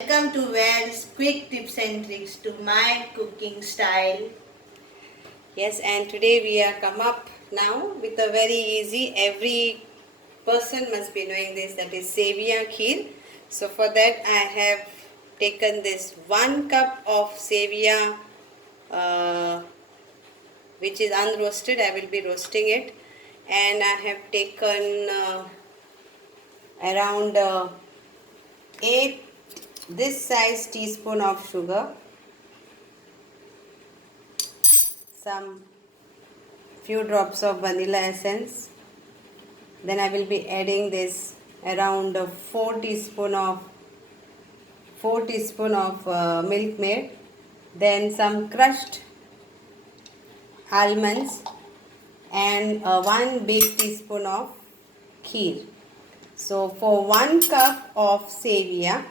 Welcome to Well's quick tips and tricks to my cooking style. Yes, and today we are come up now with a very easy, every person must be knowing this, that is Seviya Kheer. So for that I have taken this 1 cup of Seviya which is unroasted. I will be roasting it, and I have taken around 8 this size teaspoon of sugar, some few drops of vanilla essence, then I will be adding this around 4 teaspoon of milk made, then some crushed almonds, and 1 big teaspoon of kheer. So for 1 cup of Seviya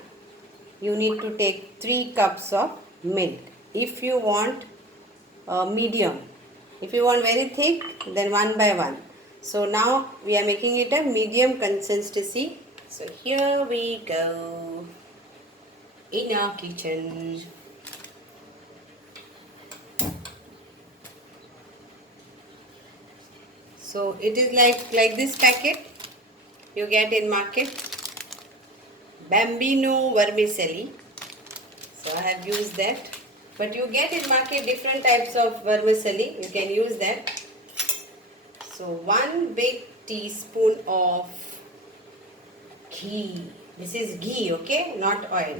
you need to take 3 cups of milk. If you want medium, if you want very thick, then 1 by 1. So now we are making it a medium consistency. So here we go in our kitchen. So it is like this packet you get in market, Bambino vermicelli. So I have used that. But you get in market different types of vermicelli. You can use that. So 1 big teaspoon of ghee. This is ghee, okay, not oil.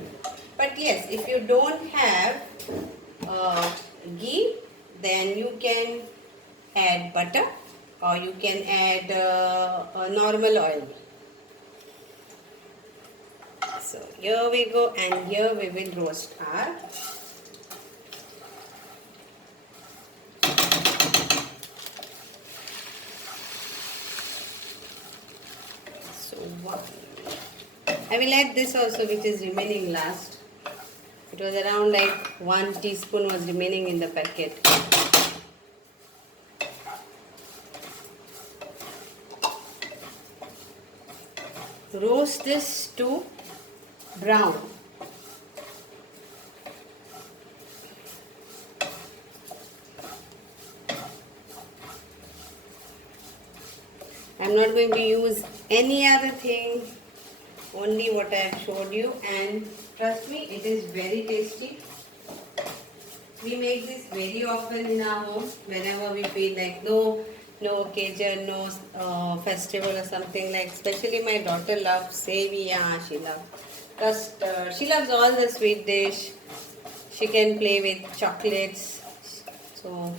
But yes, if you don't have ghee, then you can add butter or you can add normal oil. So here we go, and here we will roast our I will add this also, which is remaining last. It was around like 1 teaspoon was remaining in the packet. Roast this to brown. I am not going to use any other thing, only what I have showed you, and trust me, it is very tasty. We make this very often in our home whenever we feel like no occasion, no festival or something, like especially my daughter loves Seviya, she loves custard, she loves all the sweet dish, she can play with chocolates. So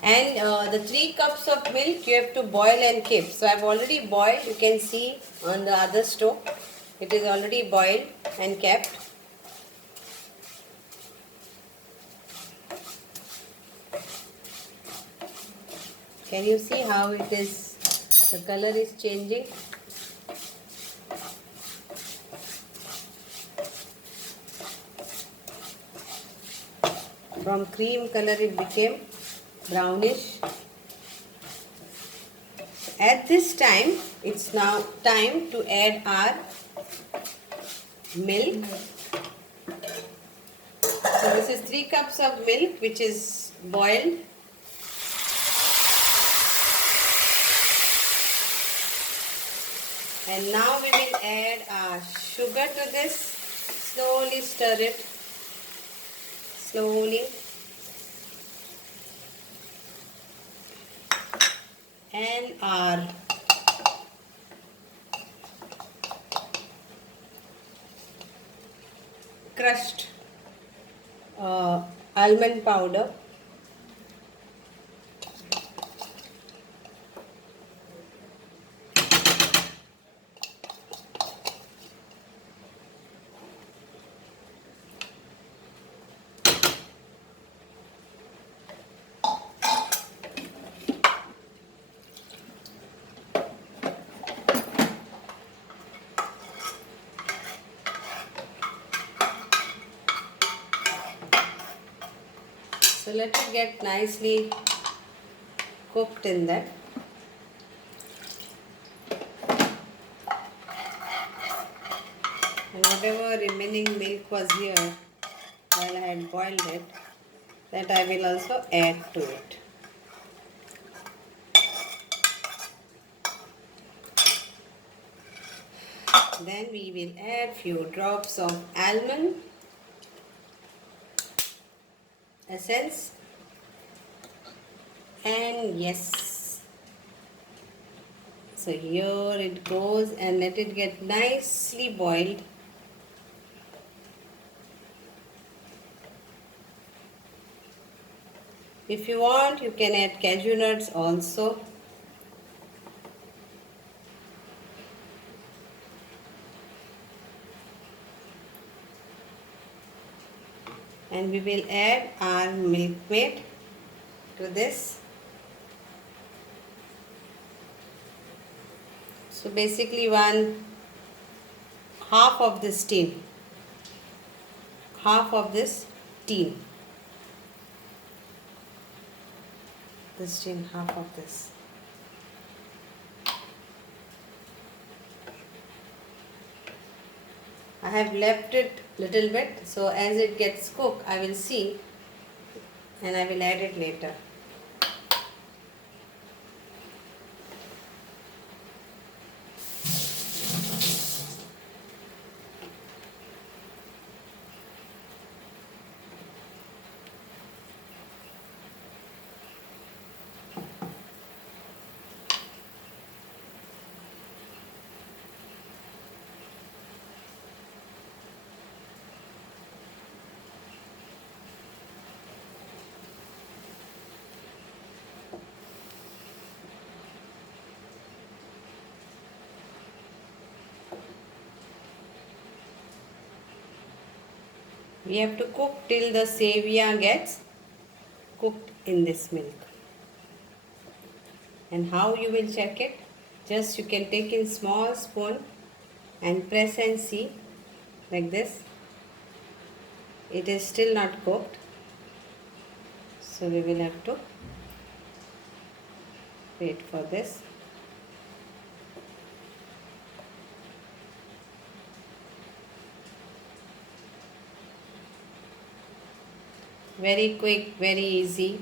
and the 3 cups of milk you have to boil and keep. So I have already boiled, you can see on the other stove, it is already boiled and kept. Can you see how it is, the color is changing? From cream color it became brownish. At this time, it's now time to add our milk. So this is 3 cups of milk which is boiled. And now we will add our sugar to this. Slowly stir it. Slowly. And our crushed almond powder. So let it get nicely cooked in that. And whatever remaining milk was here while I had boiled it, that I will also add to it. Then we will add few drops of almond essence. And yes, so here it goes, and let it get nicely boiled. If you want, you can add cashew nuts also. And we will add our milkmaid to this. So basically half of this tin, half of this tin, half of this. I have left it little bit, so as it gets cooked I will see and I will add it later. We have to cook till the Seviya gets cooked in this milk. And how you will check it? Just you can take in small spoon and press and see like this. It is still not cooked. So we will have to wait for this. Very quick, very easy.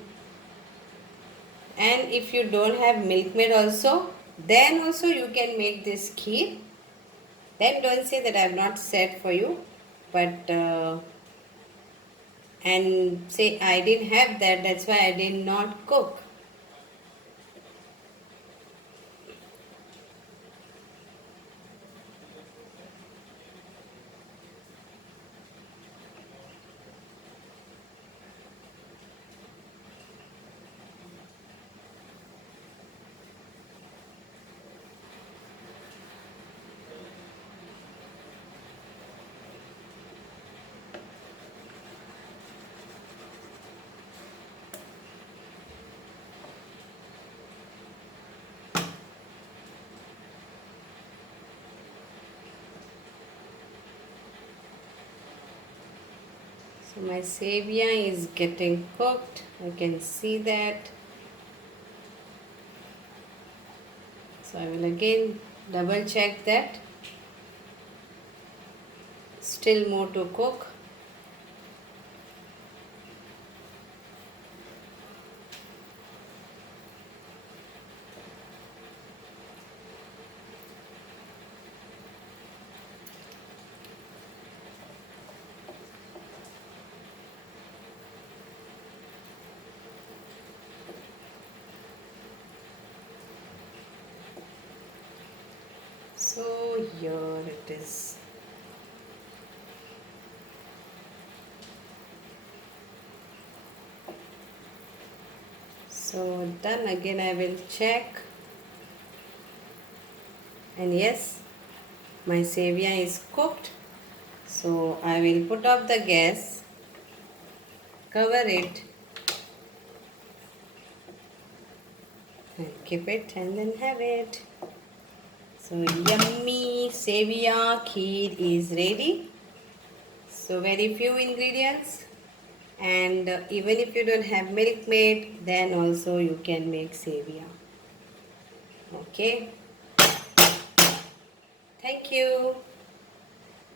And if you don't have milkmaid also, then also you can make this kheer. Then don't say that I have not said for you, but and say I didn't have that, that's why I did not cook. So my Seviya is getting cooked. I can see that. So I will again double check that. Still more to cook. So here it is. So done. Again I will check. And yes, my Seviya is cooked. So I will put off the gas, cover it and keep it and then have it. So yummy Seviya Kheer is ready. So very few ingredients And even if you don't have milkmaid, then also you can make Seviya. Okay. Thank you.